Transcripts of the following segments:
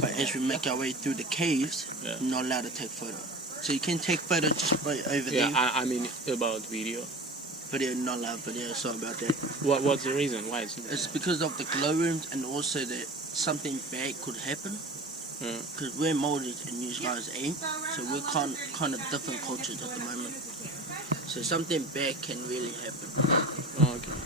But as we make our way through the caves, you're not allowed to take photo. So you can take photo just by over there. Yeah, I mean about video. Video, not allowed video, sorry about that. What's the reason? Why is it? It's because of the glowworms and also that something bad could happen. Because we're Māoris and you guys ain't. So we're kind of different cultures at the moment. So something bad can really happen. Oh, okay.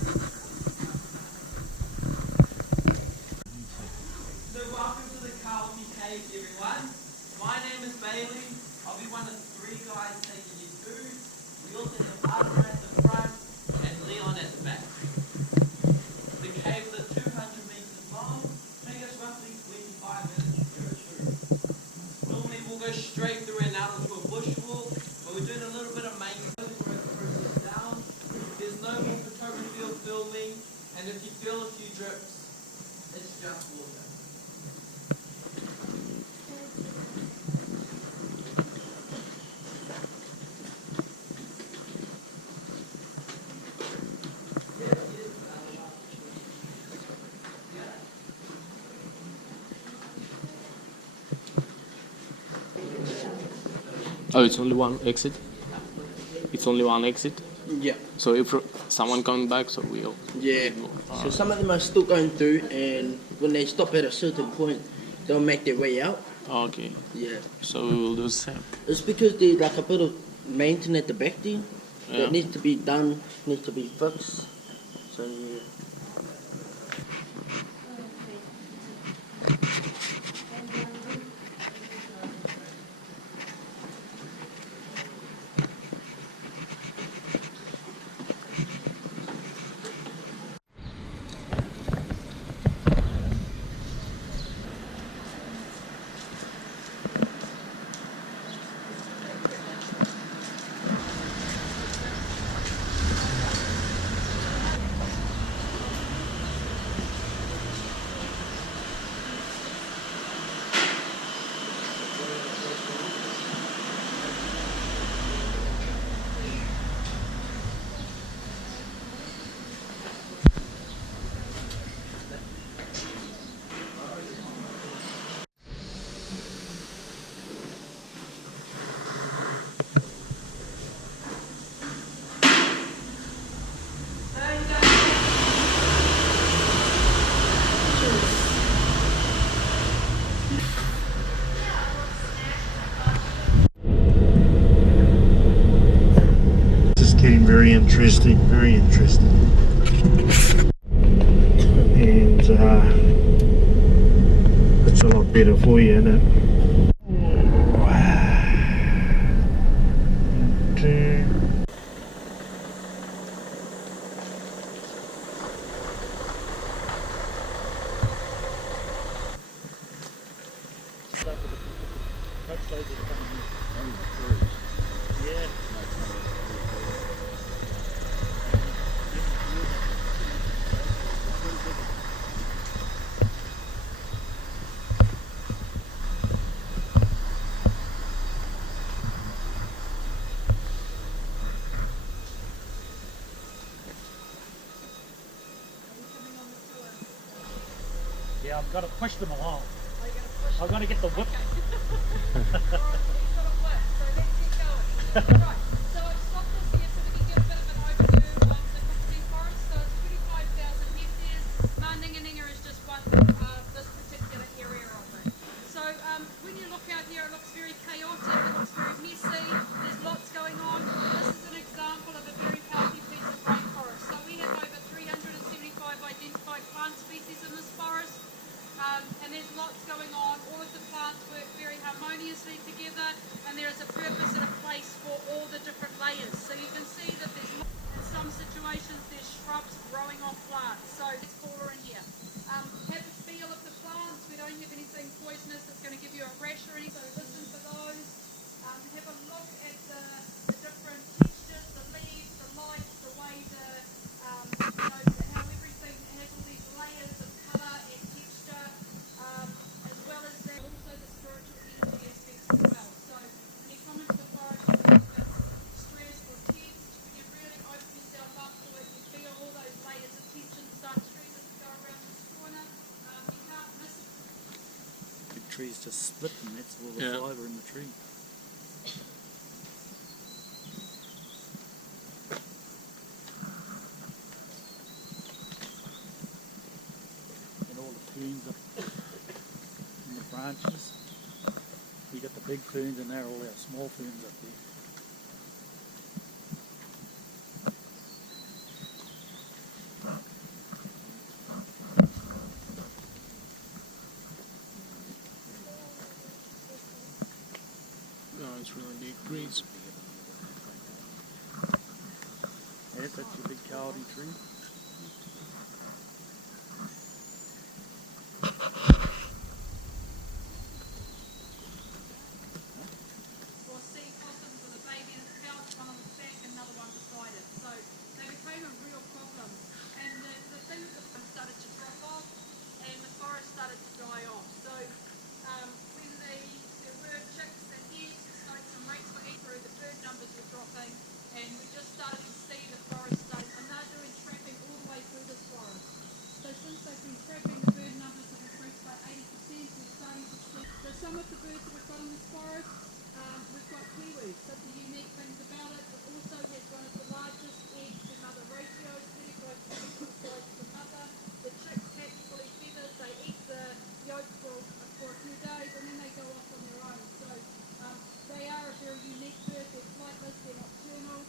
So welcome to the Carlton Caves, everyone. My name is Bailey. I'll be one of 3 guys taking you through. We also have Ara at the front and Leon at the back. The caves are 200 meters long, take us roughly 25 minutes to go through. Normally we'll go straight through and out into a bush walk, but we're doing a little bit of maintenance to break the process down. There's no more photography or filming, and if you feel a few drips, it's just water. Oh, it's only one exit? It's only one exit? Yeah. So if someone comes back, so we'll... Yeah. So some of them are still going through, and when they stop at a certain point, they'll make their way out. Okay. Yeah. So we will do the same. It's because there's like a bit of maintenance at the back there that needs to be done, needs to be fixed. So yeah. Very interesting, very interesting. And it's a lot better for you, isn't it? Yeah, I've got to push them along. I've got to get the whip. Right, you've got a whip, so let's get going. Right, so I've stopped us here so we can get a bit of an overview of the Cockatoo Forest. So it's 25,000 hectares. Mandinganinga is just one, this particular area of it. So when you look out here, it looks very chaotic, it looks very messy, there's lots going on. This is an example of a very healthy piece of rainforest. So we have over 375 identified plant species in this forest. And there's lots going on. All of the plants work very harmoniously together, and there is a purpose and a place for all the trees just split and that's all the Yeah. fibre in the tree. And all the ferns up in the branches. We got the big ferns and they're all our small ferns up there. No, it's really deep greens. Yes, that's your big coyote tree. Or sea possums with a baby in its pouch, one on its back, another one beside it. So they became a real problem. And the thing with the farm started to drop off and the forest started to die off. So when there were chicks and eggs, snakes and rates were eating through, the bird numbers were dropping and we just started to see the forest starting, and they're doing trapping all the way through this forest. So since they've been trapping, the bird numbers have increased by 80%. We're starting to see. So some of the birds that we've got in this forest, we've got kiwis. So the unique things about it, it also has one of the largest egg to mother ratios, 35 eggs to the size of the mother. The chicks hatch fully feathered, they eat the yolk for a few days and then they go off on their own. So they are a very unique bird, they're flightless, they're nocturnal.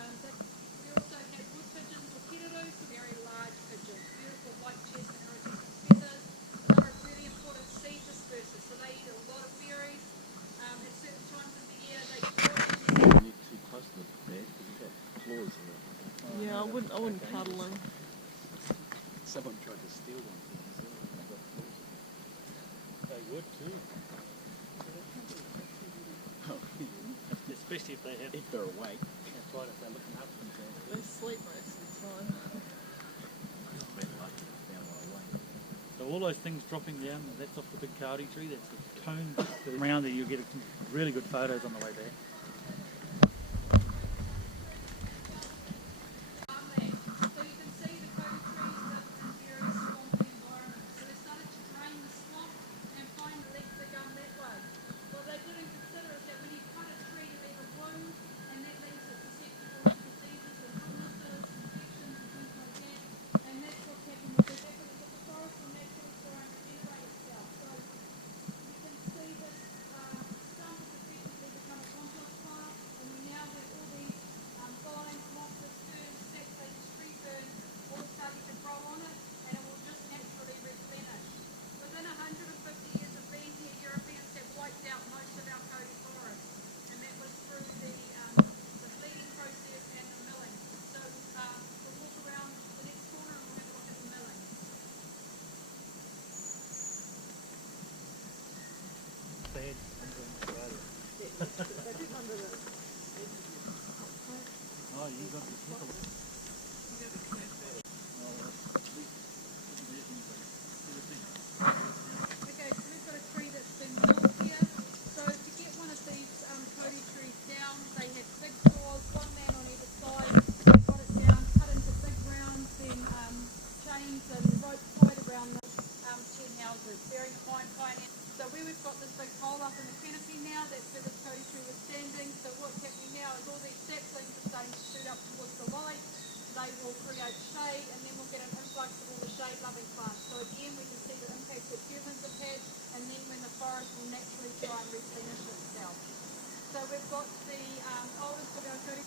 We also have wood pigeons or kiddos, very large pigeons, beautiful white chest and iridescent feathers. They're a really important seed dispersers, so they eat a lot of berries. At certain times of the year they You need too close to the bed because you've got claws in it. Yeah, I wouldn't cuddle him. Someone tried to steal one from New Zealand and they got claws. They would too. Especially if they have, If they're awake. that's right, if they're looking up themselves. They sleep most of the time. It's been lucky they found one awake. So all those things dropping down, that's off the big coyote tree, that's the cone around there, you'll get really good photos on the way back. farmland. So you can see the cocoa trees live in very swampy environments. So they started to drain the swamp and find the leak the gum that way. What they didn't consider is that when you cut a tree, you leave a wound, and that leaves it susceptible to diseases and illnesses, infections and things like that. And that's what's happened with this. The forest will naturally try and regenerate itself. So you can see this stump has effectively become a compost pile, and we now have all these vines, mosses, ferns, saplings, tree ferns, all starting to grow on it, and it will just naturally replenish. Within 150 years of being here, Europeans have wiped out most of our coyote forests, and that was through the bleeding process and the milling. So we'll walk around the next corner and we'll have a look at the milling. Bad under Australia. Oh, you got the slipper. Okay, so we've got a tree that's been milled here. So to get one of these coyote trees down, they have big saws, one man on either side. They got it down, cut into big rounds, then chains and ropes tied around the tin houses. Very fine pioneer. So where we've got this big hole up in the canopy now, that's where this coyote tree was standing. So what's happening now is all these saplings are starting to shoot up towards the light. They will create shade, and then we'll get an influx of all the shade-loving plants. So again, we can see the impact that humans have had, and then when the forest will naturally try and replenish itself. So we've got the oldest of our coyote.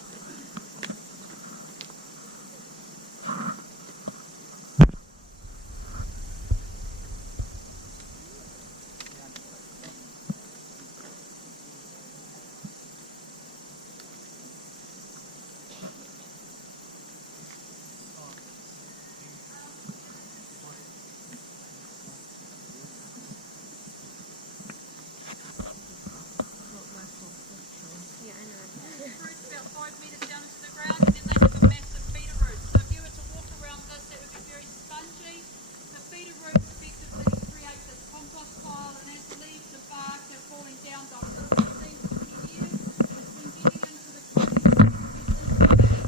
Roots about 5 metres down into the ground, and then they have a massive feeder root. So if you were to walk around this, it would be very spongy. The feeder roots effectively create this compost pile, and as the leaves and bark are falling down, they'll sit in the seed for 10 years. It's been getting into the community, and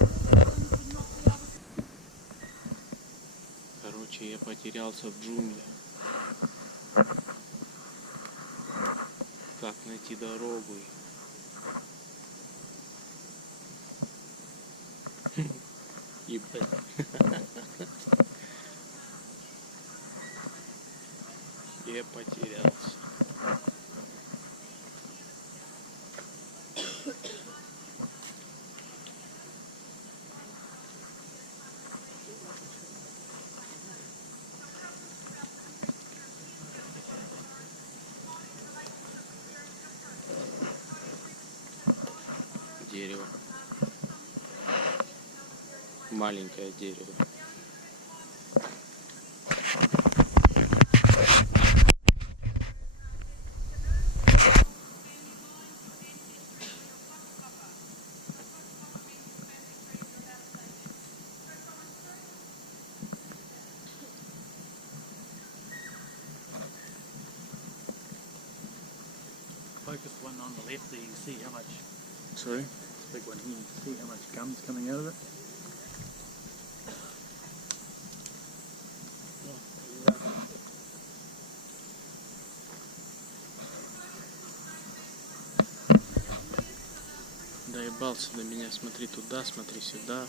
all of them would not be able to. Короче, я потерялся в джунглях. Как найти дорогу? Ебать. Я потерялся. Дерево. Маленькое дерево. Focus one on the left there, you can see how much, Sorry? big one here, you can see how much gum's coming out of it. Доебался до меня, смотри туда, смотри сюда.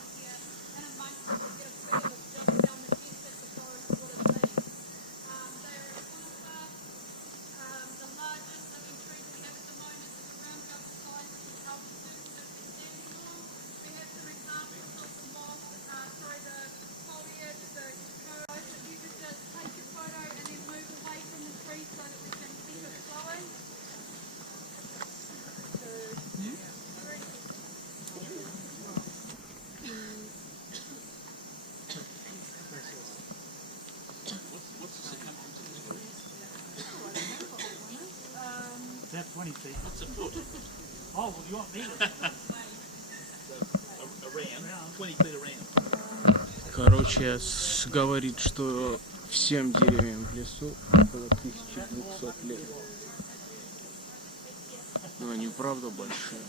About 20 feet. What's a foot? Oh, well, you want me to? Around, 20 feet around. Короче, говорит, что всем деревьям в лесу около 1200 лет. Но они правда большие.